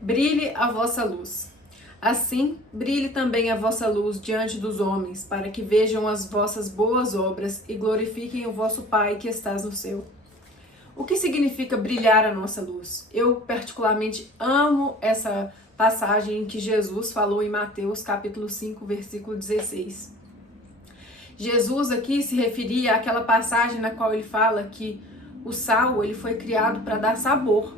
Brilhe a vossa luz. Assim, brilhe também a vossa luz diante dos homens, para que vejam as vossas boas obras e glorifiquem o vosso Pai que estás no céu. O que significa brilhar a nossa luz? Eu particularmente amo essa passagem que Jesus falou em Mateus capítulo 5, versículo 16. Jesus aqui se referia àquela passagem na qual ele fala que o sal ele foi criado para dar sabor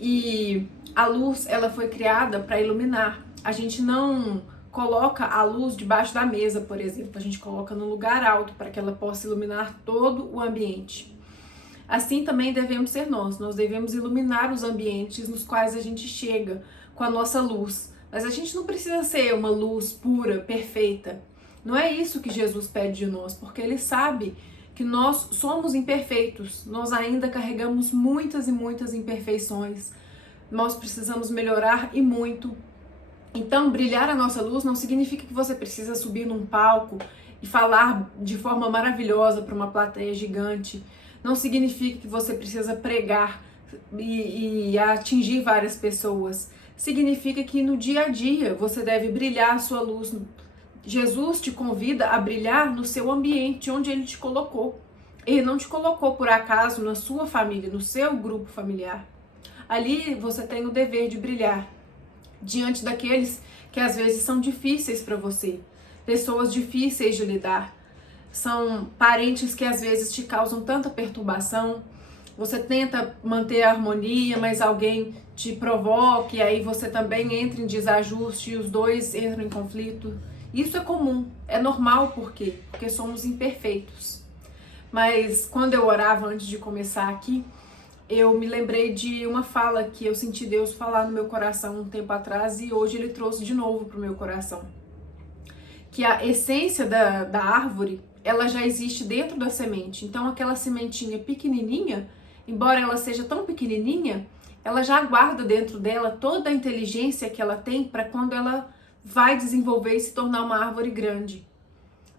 e a luz ela foi criada para iluminar. A gente não coloca a luz debaixo da mesa, por exemplo, a gente coloca no lugar alto para que ela possa iluminar todo o ambiente. Assim também devemos ser nós devemos iluminar os ambientes nos quais a gente chega com a nossa luz. Mas a gente não precisa ser uma luz pura, perfeita. Não é isso que Jesus pede de nós, porque Ele sabe que nós somos imperfeitos, nós ainda carregamos muitas e muitas imperfeições, nós precisamos melhorar e muito. Então, brilhar a nossa luz não significa que você precisa subir num palco e falar de forma maravilhosa para uma plateia gigante. Não significa que você precisa pregar e atingir várias pessoas. Significa que no dia a dia você deve brilhar a sua luz. Jesus te convida a brilhar no seu ambiente, onde Ele te colocou. Ele não te colocou por acaso na sua família, no seu grupo familiar. Ali você tem o dever de brilhar diante daqueles que às vezes são difíceis para você, pessoas difíceis de lidar, são parentes que às vezes te causam tanta perturbação, você tenta manter a harmonia, mas alguém te provoca e aí você também entra em desajuste e os dois entram em conflito. Isso é comum, é normal, por quê? Porque somos imperfeitos. Mas quando eu orava antes de começar aqui, eu me lembrei de uma fala que eu senti Deus falar no meu coração um tempo atrás e hoje Ele trouxe de novo para o meu coração. Que a essência da árvore, ela já existe dentro da semente. Então aquela sementinha pequenininha, embora ela seja tão pequenininha, ela já guarda dentro dela toda a inteligência que ela tem para quando ela vai desenvolver e se tornar uma árvore grande.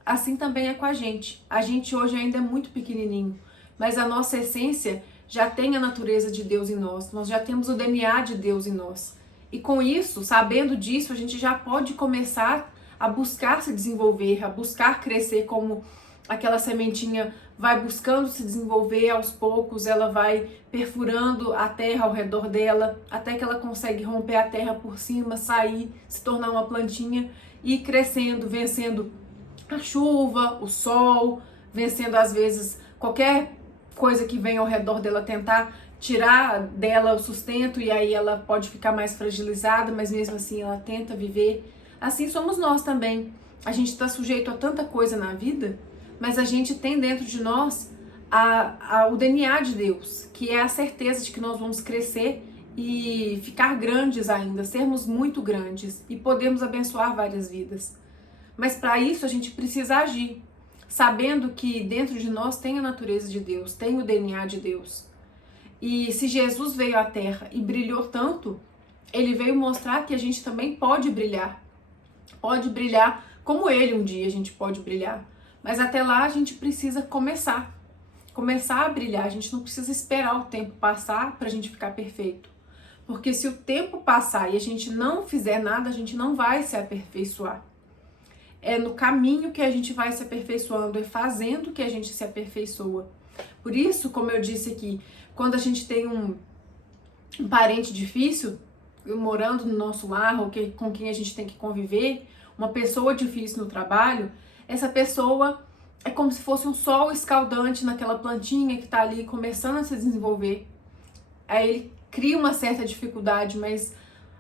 Assim também é com a gente. A gente hoje ainda é muito pequenininho, mas a nossa essência já tem a natureza de Deus em nós já temos o DNA de Deus em nós. E com isso, sabendo disso, a gente já pode começar a buscar se desenvolver, a buscar crescer como aquela sementinha vai buscando se desenvolver aos poucos, ela vai perfurando a terra ao redor dela, até que ela consegue romper a terra por cima, sair, se tornar uma plantinha e ir crescendo, vencendo a chuva, o sol, vencendo às vezes qualquer coisa que vem ao redor dela, tentar tirar dela o sustento e aí ela pode ficar mais fragilizada, mas mesmo assim ela tenta viver. Assim somos nós também. A gente está sujeito a tanta coisa na vida, mas a gente tem dentro de nós o DNA de Deus, que é a certeza de que nós vamos crescer e ficar grandes ainda, sermos muito grandes e podemos abençoar várias vidas. Mas para isso a gente precisa agir, sabendo que dentro de nós tem a natureza de Deus, tem o DNA de Deus. E se Jesus veio à Terra e brilhou tanto, Ele veio mostrar que a gente também pode brilhar como Ele um dia a gente pode brilhar. Mas até lá a gente precisa começar a brilhar, a gente não precisa esperar o tempo passar para a gente ficar perfeito. Porque se o tempo passar e a gente não fizer nada, a gente não vai se aperfeiçoar. É no caminho que a gente vai se aperfeiçoando, é fazendo que a gente se aperfeiçoa. Por isso, como eu disse aqui, quando a gente tem um parente difícil, morando no nosso lar, ou com quem a gente tem que conviver, uma pessoa difícil no trabalho, essa pessoa é como se fosse um sol escaldante naquela plantinha que está ali começando a se desenvolver. Aí ele cria uma certa dificuldade, mas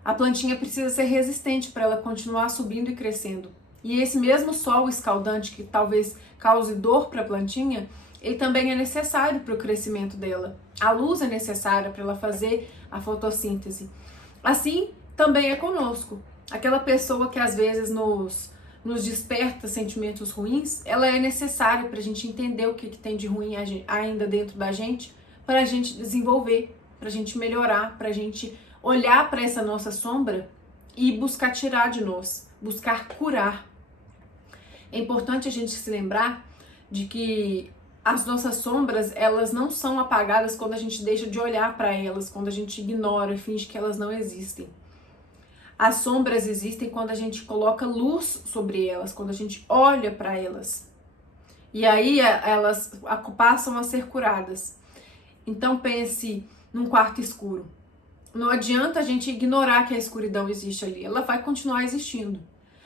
a plantinha precisa ser resistente para ela continuar subindo e crescendo. E esse mesmo sol escaldante que talvez cause dor para a plantinha, ele também é necessário para o crescimento dela. A luz é necessária para ela fazer a fotossíntese. Assim também é conosco. Aquela pessoa que às vezes nos desperta sentimentos ruins, ela é necessária para a gente entender o que tem de ruim ainda dentro da gente, para a gente desenvolver, para a gente melhorar, para a gente olhar para essa nossa sombra e buscar tirar de nós, buscar curar. É importante a gente se lembrar de que as nossas sombras, elas não são apagadas quando a gente deixa de olhar para elas, quando a gente ignora, finge que elas não existem. As sombras existem quando a gente coloca luz sobre elas, quando a gente olha para elas. E aí elas passam a ser curadas. Então pense num quarto escuro. Não adianta a gente ignorar que a escuridão existe ali, ela vai continuar existindo.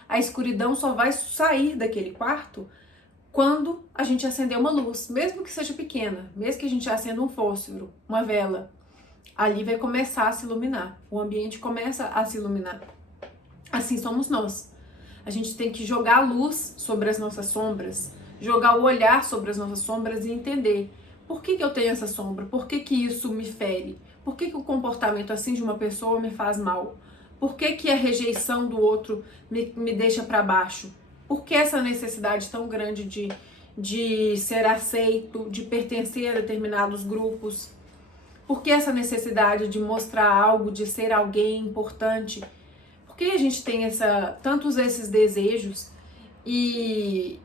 A escuridão só vai sair daquele quarto quando a gente acender uma luz, mesmo que seja pequena, mesmo que a gente acenda um fósforo, uma vela, ali vai começar a se iluminar, o ambiente começa a se iluminar. Assim somos nós. A gente tem que jogar a luz sobre as nossas sombras, jogar o olhar sobre as nossas sombras e entender por que eu tenho essa sombra, por que isso me fere, por que o comportamento assim de uma pessoa me faz mal, por que a rejeição do outro me deixa para baixo. Por que essa necessidade tão grande de ser aceito, de pertencer a determinados grupos? Por que essa necessidade de mostrar algo, de ser alguém importante? Por que a gente tem tantos esses desejos? E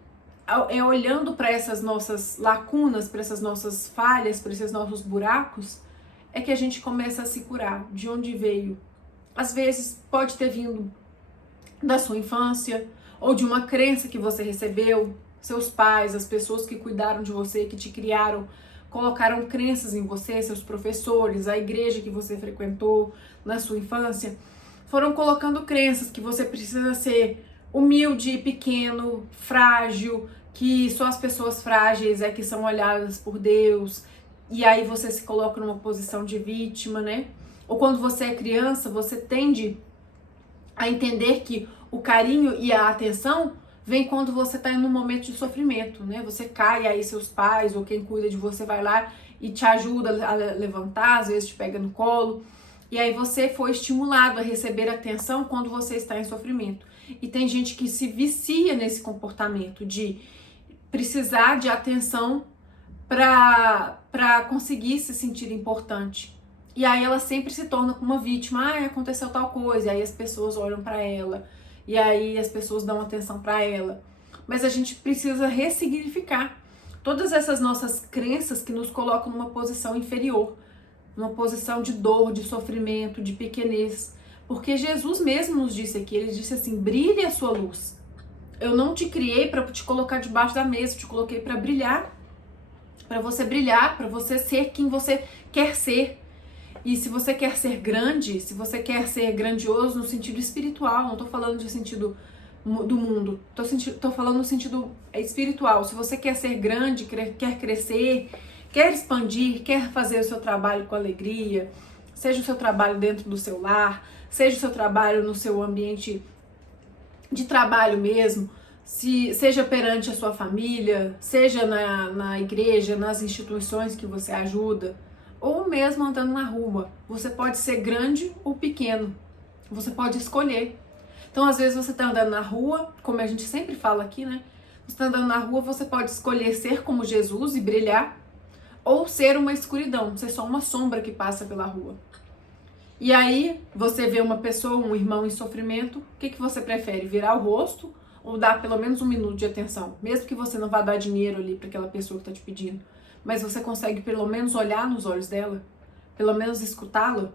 é olhando para essas nossas lacunas, para essas nossas falhas, para esses nossos buracos, é que a gente começa a se curar. De onde veio? Às vezes pode ter vindo da sua infância, ou de uma crença que você recebeu, seus pais, as pessoas que cuidaram de você, que te criaram, colocaram crenças em você, seus professores, a igreja que você frequentou na sua infância, foram colocando crenças que você precisa ser humilde, pequeno, frágil, que só as pessoas frágeis é que são olhadas por Deus, e aí você se coloca numa posição de vítima, né? Ou quando você é criança, você tende a entender que o carinho e a atenção vem quando você está em um momento de sofrimento, né? Você cai, aí seus pais ou quem cuida de você vai lá e te ajuda a levantar, às vezes te pega no colo. E aí você foi estimulado a receber atenção quando você está em sofrimento. E tem gente que se vicia nesse comportamento de precisar de atenção para conseguir se sentir importante. E aí ela sempre se torna uma vítima. Aconteceu tal coisa. E aí as pessoas olham para ela. E aí as pessoas dão atenção para ela. Mas a gente precisa ressignificar todas essas nossas crenças que nos colocam numa posição inferior, numa posição de dor, de sofrimento, de pequenez. Porque Jesus mesmo nos disse aqui, ele disse assim: brilhe a sua luz. Eu não te criei para te colocar debaixo da mesa, eu te coloquei para brilhar, para você ser quem você quer ser. E se você quer ser grande, se você quer ser grandioso no sentido espiritual, não tô falando de sentido do mundo, tô falando no sentido espiritual. Se você quer ser grande, quer crescer, quer expandir, quer fazer o seu trabalho com alegria, seja o seu trabalho dentro do seu lar, seja o seu trabalho no seu ambiente de trabalho mesmo, seja perante a sua família, seja na igreja, nas instituições que você ajuda, ou mesmo andando na rua. Você pode ser grande ou pequeno, você pode escolher. Então às vezes você está andando na rua, como a gente sempre fala aqui, né? Você está andando na rua, você pode escolher ser como Jesus e brilhar, ou ser uma escuridão, ser só uma sombra que passa pela rua. E aí você vê uma pessoa, um irmão em sofrimento, o que você prefere? Virar o rosto ou dar pelo menos 1 minuto de atenção? Mesmo que você não vá dar dinheiro ali para aquela pessoa que está te pedindo, mas você consegue pelo menos olhar nos olhos dela? Pelo menos escutá-la?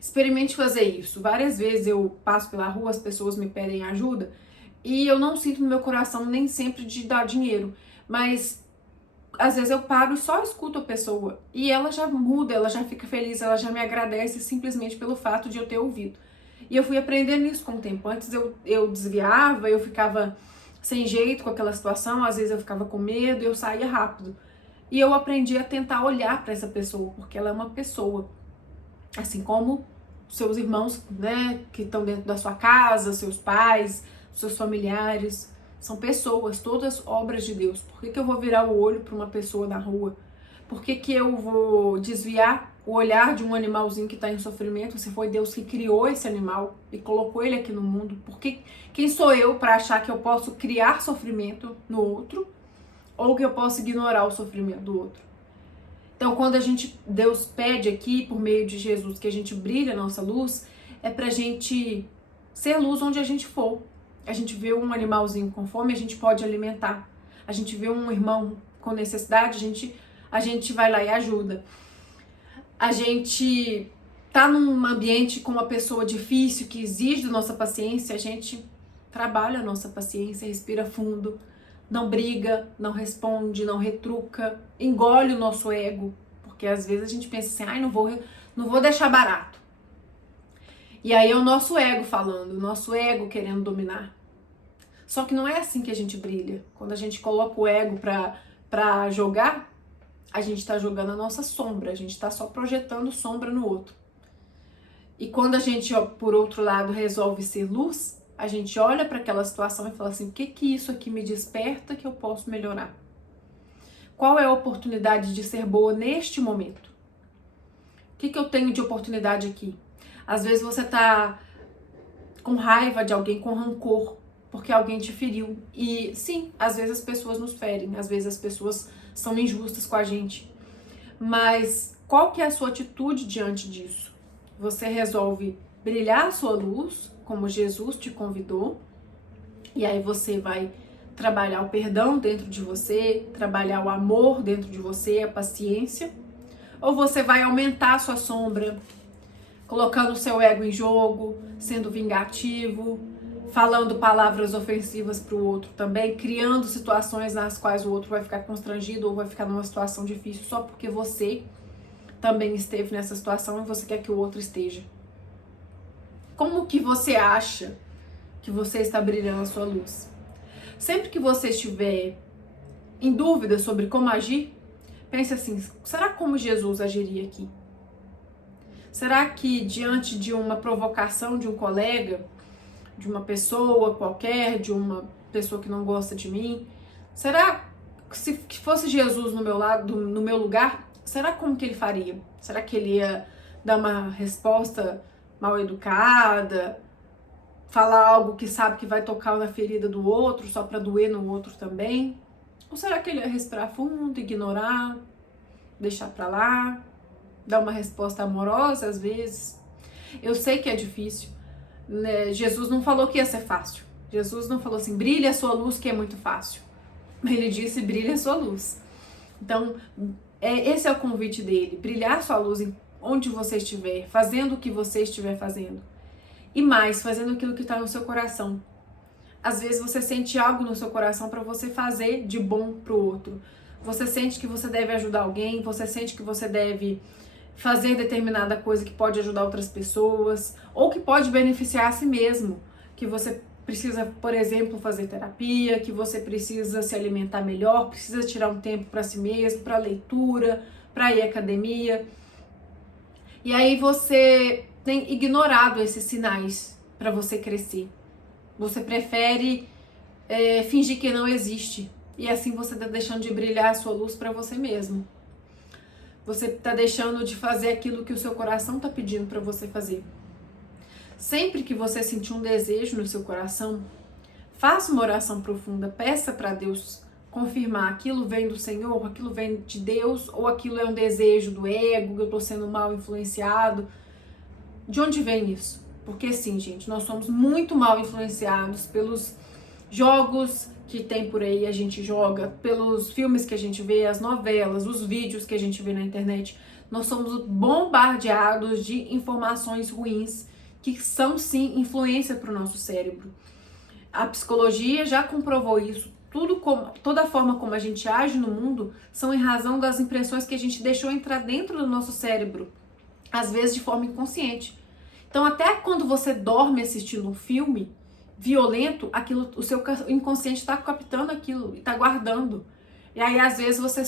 Experimente fazer isso. Várias vezes eu passo pela rua, as pessoas me pedem ajuda e eu não sinto no meu coração nem sempre de dar dinheiro, mas às vezes eu paro e só escuto a pessoa e ela já muda, ela já fica feliz, ela já me agradece simplesmente pelo fato de eu ter ouvido. E eu fui aprendendo isso com o tempo. Antes eu desviava, eu ficava sem jeito com aquela situação, às vezes eu ficava com medo e eu saía rápido. E eu aprendi a tentar olhar para essa pessoa, porque ela é uma pessoa. Assim como seus irmãos, né, que estão dentro da sua casa, seus pais, seus familiares, são pessoas, todas obras de Deus. Por que eu vou virar o olho para uma pessoa na rua? Por que eu vou desviar o olhar de um animalzinho que está em sofrimento, se foi Deus que criou esse animal e colocou ele aqui no mundo? Porque quem sou eu para achar que eu posso criar sofrimento no outro ou que eu posso ignorar o sofrimento do outro? Então, quando Deus pede aqui, por meio de Jesus, que a gente brilhe a nossa luz, é pra gente ser luz onde a gente for. A gente vê um animalzinho com fome, a gente pode alimentar. A gente vê um irmão com necessidade, a gente vai lá e ajuda. A gente tá num ambiente com uma pessoa difícil que exige da nossa paciência, a gente trabalha a nossa paciência, respira fundo, não briga, não responde, não retruca, engole o nosso ego, porque às vezes a gente pensa assim, ai, não vou deixar barato. E aí é o nosso ego falando, o nosso ego querendo dominar. Só que não é assim que a gente brilha. Quando a gente coloca o ego pra jogar, a gente tá jogando a nossa sombra, a gente tá só projetando sombra no outro. E quando a gente, por outro lado, resolve ser luz, a gente olha para aquela situação e fala assim, o que isso aqui me desperta que eu posso melhorar? Qual é a oportunidade de ser boa neste momento? O que eu tenho de oportunidade aqui? Às vezes você tá com raiva de alguém, com rancor, porque alguém te feriu. E sim, às vezes as pessoas nos ferem, às vezes as pessoas são injustas com a gente. Mas qual que é a sua atitude diante disso? Você resolve brilhar a sua luz, como Jesus te convidou, e aí você vai trabalhar o perdão dentro de você, trabalhar o amor dentro de você, a paciência, ou você vai aumentar a sua sombra, colocando o seu ego em jogo, sendo vingativo, falando palavras ofensivas para o outro também, criando situações nas quais o outro vai ficar constrangido ou vai ficar numa situação difícil só porque você também esteve nessa situação e você quer que o outro esteja. Como que você acha que você está brilhando a sua luz? Sempre que você estiver em dúvida sobre como agir, pense assim, será como Jesus agiria aqui? Será que diante de uma provocação de um colega, de uma pessoa qualquer, de uma pessoa que não gosta de mim, será que se fosse Jesus no meu lado, no meu lugar, será como que ele faria? Será que ele ia dar uma resposta mal educada, falar algo que sabe que vai tocar na ferida do outro só para doer no outro também? Ou será que ele ia respirar fundo, ignorar, deixar para lá, dar uma resposta amorosa às vezes? Eu sei que é difícil, né? Jesus não falou que ia ser fácil. Jesus não falou assim, brilha a sua luz que é muito fácil. Ele disse, brilha a sua luz. Então, esse é o convite dele, brilhar a sua luz em onde você estiver, fazendo o que você estiver fazendo. E mais, fazendo aquilo que está no seu coração. Às vezes você sente algo no seu coração para você fazer de bom para o outro. Você sente que você deve ajudar alguém, você sente que você deve fazer determinada coisa que pode ajudar outras pessoas, ou que pode beneficiar a si mesmo, que você precisa, por exemplo, fazer terapia, que você precisa se alimentar melhor, precisa tirar um tempo para si mesmo, para leitura, para ir à academia. E aí você tem ignorado esses sinais para você crescer. Você prefere fingir que não existe. E assim você está deixando de brilhar a sua luz para você mesmo. Você está deixando de fazer aquilo que o seu coração está pedindo para você fazer. Sempre que você sentir um desejo no seu coração, faça uma oração profunda, peça para Deus confirmar aquilo vem do Senhor, aquilo vem de Deus, ou aquilo é um desejo do ego, que eu estou sendo mal influenciado. De onde vem isso? Porque sim, gente, nós somos muito mal influenciados pelos jogos que tem por aí, a gente joga, pelos filmes que a gente vê, as novelas, os vídeos que a gente vê na internet. Nós somos bombardeados de informações ruins que são sim influência para o nosso cérebro. A psicologia já comprovou isso. Toda a forma como a gente age no mundo são em razão das impressões que a gente deixou entrar dentro do nosso cérebro, às vezes de forma inconsciente. Então, até quando você dorme assistindo um filme violento, o seu inconsciente está captando aquilo e está guardando. E aí, às vezes, você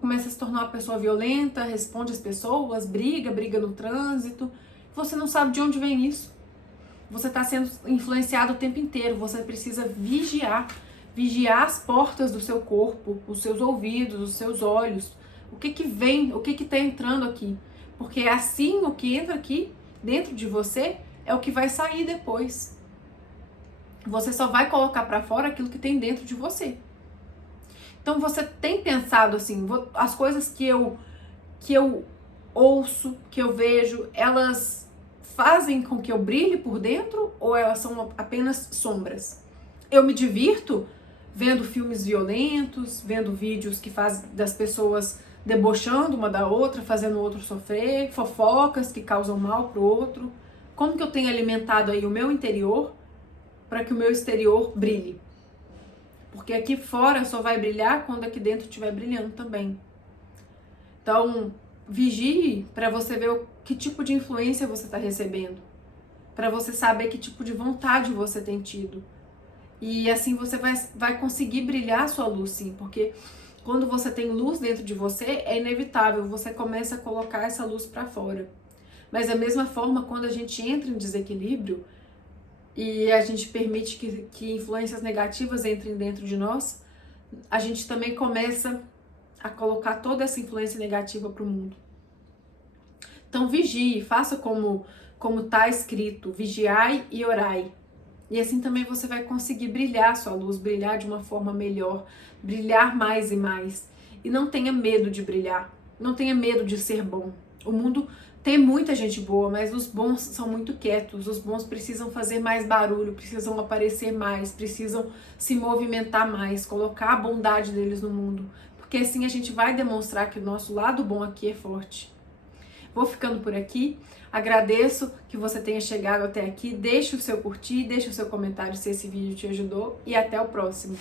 começa a se tornar uma pessoa violenta, responde às pessoas, briga no trânsito. Você não sabe de onde vem isso. Você está sendo influenciado o tempo inteiro. Você precisa vigiar as portas do seu corpo, os seus ouvidos, os seus olhos. O que vem, o que está entrando aqui. Porque é assim, o que entra aqui dentro de você é o que vai sair depois. Você só vai colocar para fora aquilo que tem dentro de você. Então você tem pensado assim, as coisas que eu ouço, que eu vejo, elas fazem com que eu brilhe por dentro ou elas são apenas sombras? Eu me divirto vendo filmes violentos, vendo vídeos que fazem das pessoas debochando uma da outra, fazendo o outro sofrer, fofocas que causam mal pro outro? Como que eu tenho alimentado aí o meu interior para que o meu exterior brilhe? Porque aqui fora só vai brilhar quando aqui dentro estiver brilhando também. Então, vigie para você ver que tipo de influência você está recebendo, para você saber que tipo de vontade você tem tido. E assim você vai conseguir brilhar a sua luz, sim, porque quando você tem luz dentro de você, é inevitável, você começa a colocar essa luz para fora. Mas da mesma forma, quando a gente entra em desequilíbrio e a gente permite que influências negativas entrem dentro de nós, a gente também começa a colocar toda essa influência negativa para o mundo. Então vigie, faça como está escrito, vigiai e orai. E assim também você vai conseguir brilhar a sua luz, brilhar de uma forma melhor, brilhar mais e mais. E não tenha medo de brilhar, não tenha medo de ser bom. O mundo tem muita gente boa, mas os bons são muito quietos, os bons precisam fazer mais barulho, precisam aparecer mais, precisam se movimentar mais, colocar a bondade deles no mundo. Porque assim a gente vai demonstrar que o nosso lado bom aqui é forte. Vou ficando por aqui, agradeço que você tenha chegado até aqui, deixe o seu curtir, deixe o seu comentário se esse vídeo te ajudou e até o próximo.